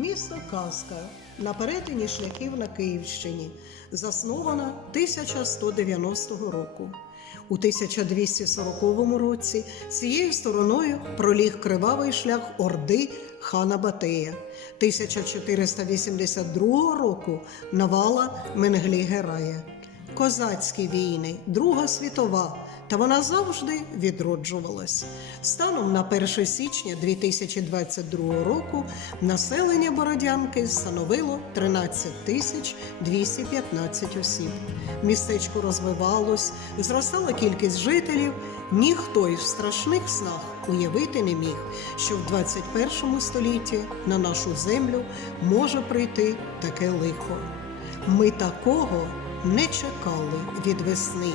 Місто Казка на перетині шляхів на Київщині, заснована 1190 року. У 1240 році цією стороною проліг кривавий шлях Орди хана Батея. 1482 року навала Менглі Герая. Козацькі війни, Друга світова, та вона завжди відроджувалась. Станом на 1 січня 2022 року населення Бородянки становило 13 тисяч 215 осіб. Містечко розвивалось, зростала кількість жителів. Ніхто із страшних снах уявити не міг, що в 21 столітті на нашу землю може прийти таке лихо. Ми такого не чекали від весни.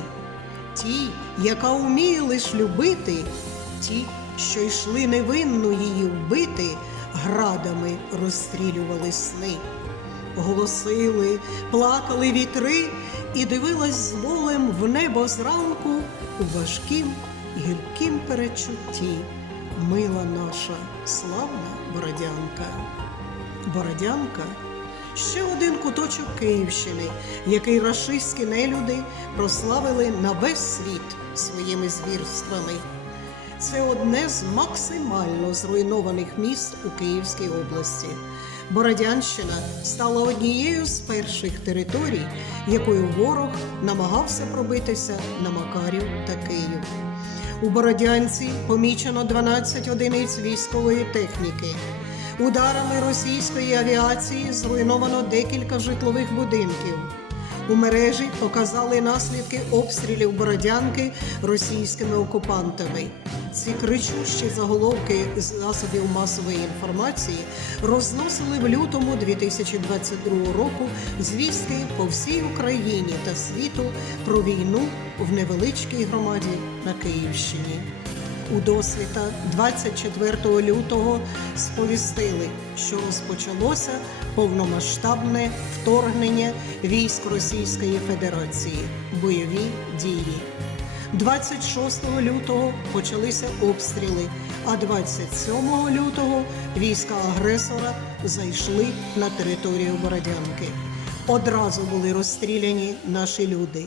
Ті, яка уміє лиш любити, ті, що йшли невинно її вбити, градами розстрілювали сни. Голосили, плакали вітри і дивилась з болем в небо зранку у важкім гіркім перечутті. Мила наша славна бородянка. Бородянка ще один куточок Київщини, який рашистські нелюди прославили на весь світ своїми звірствами. Це одне з максимально зруйнованих міст у Київській області. Бородянщина стала однією з перших територій, якою ворог намагався пробитися на Макарів та Київ. У Бородянці помічено 12 одиниць військової техніки. Ударами російської авіації зруйновано декілька житлових будинків. У мережі показали наслідки обстрілів Бородянки російськими окупантами. Ці кричущі заголовки засобів масової інформації розносили в лютому 2022 року звістки по всій Україні та світу про війну в невеличкій громаді на Київщині. У досвіта 24 лютого сповістили, що розпочалося повномасштабне вторгнення військ Російської Федерації, бойові дії. 26 лютого почалися обстріли, а 27 лютого війська агресора зайшли на територію Бородянки. Одразу були розстріляні наші люди.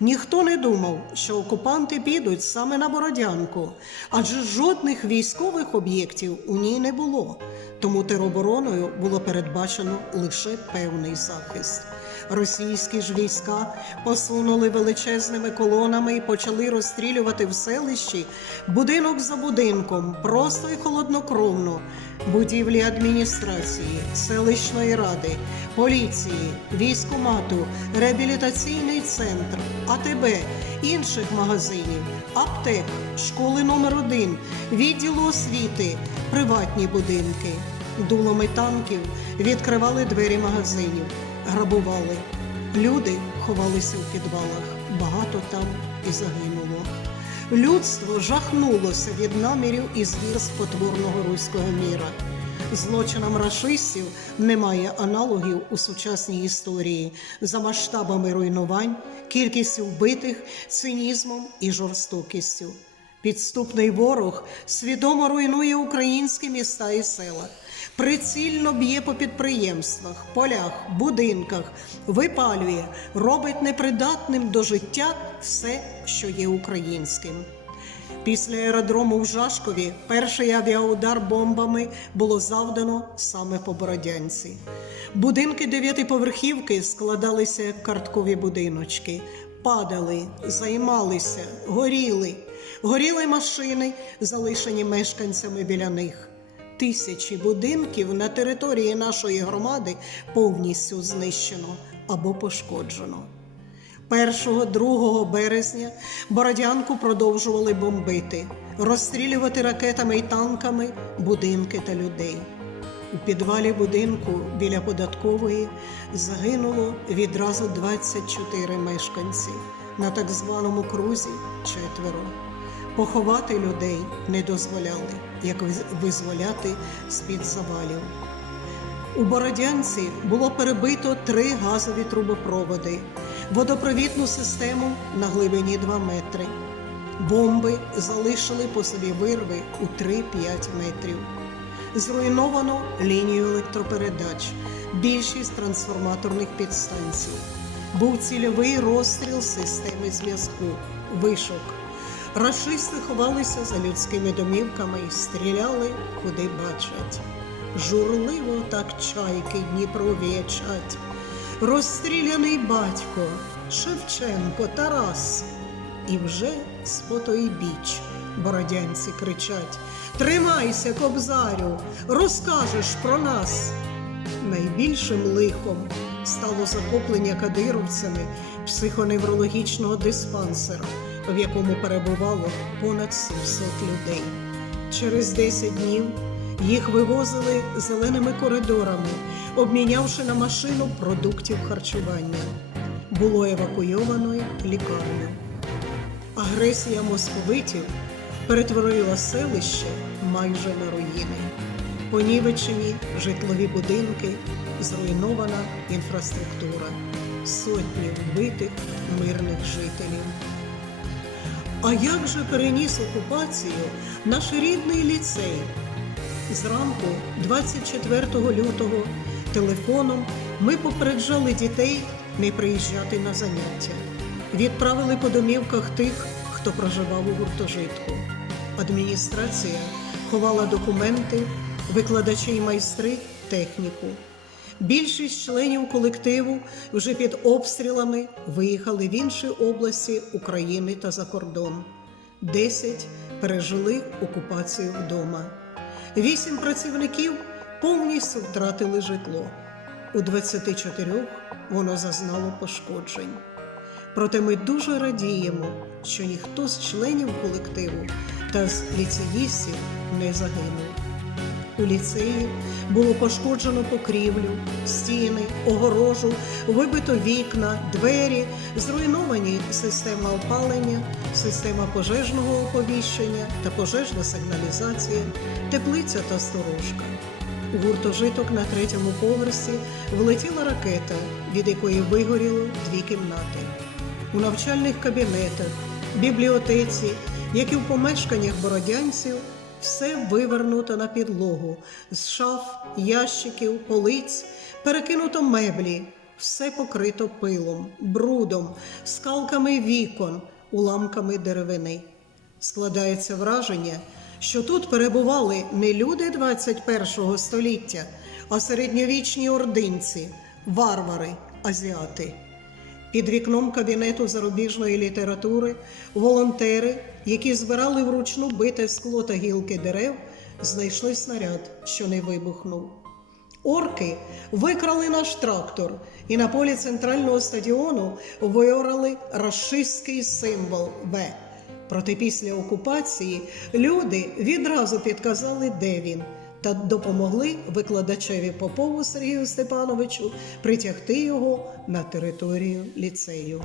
Ніхто не думав, що окупанти підуть саме на Бородянку, адже жодних військових об'єктів у ній не було. Тому теробороною було передбачено лише певний захист. Російські ж війська посунули величезними колонами і почали розстрілювати в селищі будинок за будинком, просто і холоднокровно. Будівлі адміністрації, селищної ради, поліції, військомату, реабілітаційний центр, АТБ, інших магазинів, аптек, школи номер 1 відділу освіти, приватні будинки. Дулами танків відкривали двері магазинів, грабували. Люди ховалися в підвалах, багато там і загинуло. Людство жахнулося від намірів і звірств потворного руського міра. Злочинам рашистів немає аналогів у сучасній історії за масштабами руйнувань, кількістю вбитих, цинізмом і жорстокістю. Підступний ворог свідомо руйнує українські міста і села, прицільно б'є по підприємствах, полях, будинках, випалює, робить непридатним до життя все, що є українським. Після аеродрому в Жашкові перший авіаудар бомбами було завдано саме по Бородянці. Будинки дев'ятиповерхівки складалися як карткові будиночки, падали, займалися, горіли, горіли машини, залишені мешканцями біля них. Тисячі будинків на території нашої громади повністю знищено або пошкоджено. 1-2 березня Бородянку продовжували бомбити, розстрілювати ракетами і танками будинки та людей. У підвалі будинку біля податкової загинуло відразу 24 мешканці, на так званому крузі четверо. Поховати людей не дозволяли, як визволяти з-під завалів. У Бородянці було перебито три газові трубопроводи, водопровідну систему на глибині 2 метри. Бомби залишили по собі вирви у 3-5 метрів. Зруйновано лінію електропередач, більшість трансформаторних підстанцій. Був цільовий розстріл системи зв'язку, вишок. Рашисти ховалися за людськими домівками і стріляли, куди бачать. Журливо так чайки Дніпро віячать. Розстріляний батько, Шевченко, Тарас. І вже з потої біч бородянці кричать: Тримайся, кобзарю, розкажеш про нас. Найбільшим лихом стало захоплення кадировцями психоневрологічного диспансера, в якому перебувало понад 700 людей. Через 10 днів їх вивозили зеленими коридорами, обмінявши на машину продуктів харчування. Було евакуйовано лікарню. Агресія московитів перетворила селище майже на руїни. Понівечені житлові будинки, зруйнована інфраструктура, сотні вбитих мирних жителів. А як же переніс окупацію наш рідний ліцей? Зранку, 24 лютого, телефоном ми попереджали дітей не приїжджати на заняття. Відправили по домівках тих, хто проживав у гуртожитку. Адміністрація ховала документи, викладачі й майстри техніку. Більшість членів колективу вже під обстрілами виїхали в інші області України та за кордон. Десять пережили окупацію вдома. Вісім працівників повністю втратили житло. У 24 воно зазнало пошкоджень. Проте ми дуже радіємо, що ніхто з членів колективу та з ліцеїстів не загинув. У ліцеї було пошкоджено покрівлю, стіни, огорожу, вибито вікна, двері, зруйновані система опалення, система пожежного оповіщення та пожежна сигналізація, теплиця та сторожка. У гуртожиток на третьому поверсі влетіла ракета, від якої вигоріло дві кімнати. У навчальних кабінетах, бібліотеці, як і в помешканнях бородянців, все вивернуто на підлогу з шаф, ящиків, полиць, перекинуто меблі, все покрито пилом, брудом, скалками вікон, уламками деревини. Складається враження, що тут перебували не люди 21 століття, а середньовічні ординці, варвари, азіати. Під вікном кабінету зарубіжної літератури волонтери, які збирали вручну бите скло та гілки дерев, знайшли снаряд, що не вибухнув. Орки викрали наш трактор і на полі центрального стадіону виорали рашистський символ В. Проте після окупації люди відразу підказали, де він, та допомогли викладачеві Попову Сергію Степановичу притягти його на територію ліцею.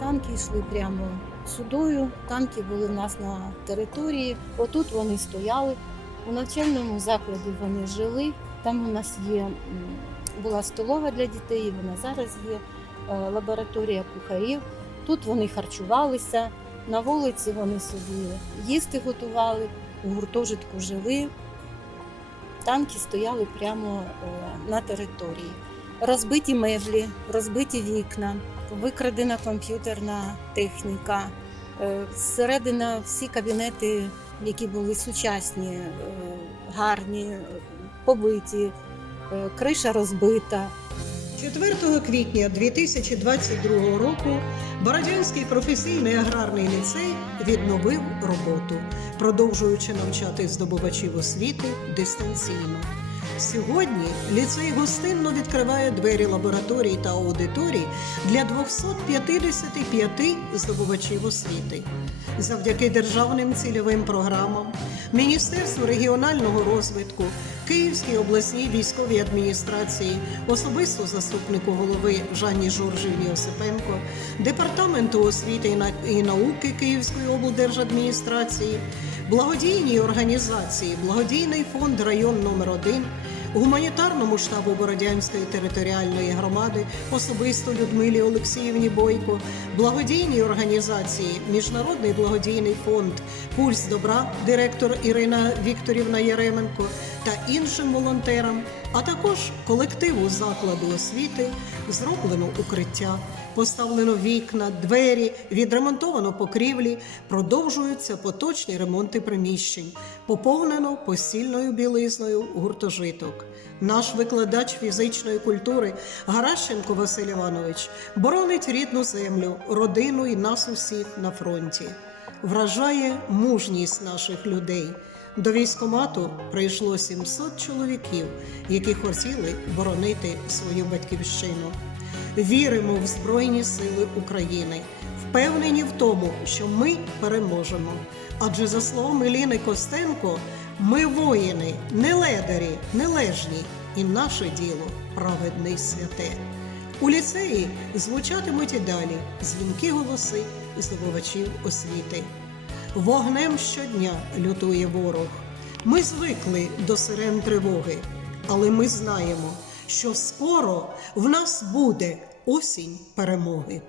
Танки йшли прямо сюдою. Танки були в нас на території. Отут вони стояли. У навчальному закладі вони жили. Там у нас є була столова для дітей. Вона зараз є е, лабораторія кухарів. Тут вони харчувалися. На вулиці вони собі їсти готували, у гуртожитку жили. Танки стояли прямо е, на території. Розбиті меблі, розбиті вікна, викрадена комп'ютерна техніка, е, зсередина всі кабінети, які були сучасні, е, гарні, е, побиті, е, криша розбита. 4 квітня 2022 року Бородянський професійний аграрний ліцей відновив роботу, продовжуючи навчати здобувачів освіти дистанційно. Сьогодні ліцей гостинно відкриває двері лабораторій та аудиторій для 255 здобувачів освіти. Завдяки державним цільовим програмам, Міністерству регіонального розвитку Київській обласній військовій адміністрації, особисто заступнику голови Жанні Жоржівні Осипенко, Департаменту освіти і науки Київської облдержадміністрації, благодійній організації, благодійний фонд район номер 1 гуманітарному штабу Бородянської територіальної громади, особисто Людмилі Олексіївні Бойко, благодійній організації Міжнародний благодійний фонд Пульс добра, директор Ірина Вікторівна Яременко та іншим волонтерам, а також колективу закладу освіти зроблено укриття. Поставлено вікна, двері, відремонтовано покрівлі, продовжуються поточні ремонти приміщень, поповнено постільною білизною гуртожиток. Наш викладач фізичної культури Гаращенко Василь Іванович боронить рідну землю, родину і нас усіх на фронті. Вражає мужність наших людей. До військомату прийшло 700 чоловіків, які хотіли боронити свою батьківщину. Віримо в Збройні Сили України, впевнені в тому, що ми переможемо. Адже за словами Ліни Костенко, ми воїни, не ледарі, не лежні, і наше діло праведне й святе. У ліцеї звучатимуть і далі дзвінки голоси здобувачів освіти. Вогнем щодня лютує ворог. Ми звикли до сирен тривоги, але ми знаємо, що скоро в нас буде осінь перемоги.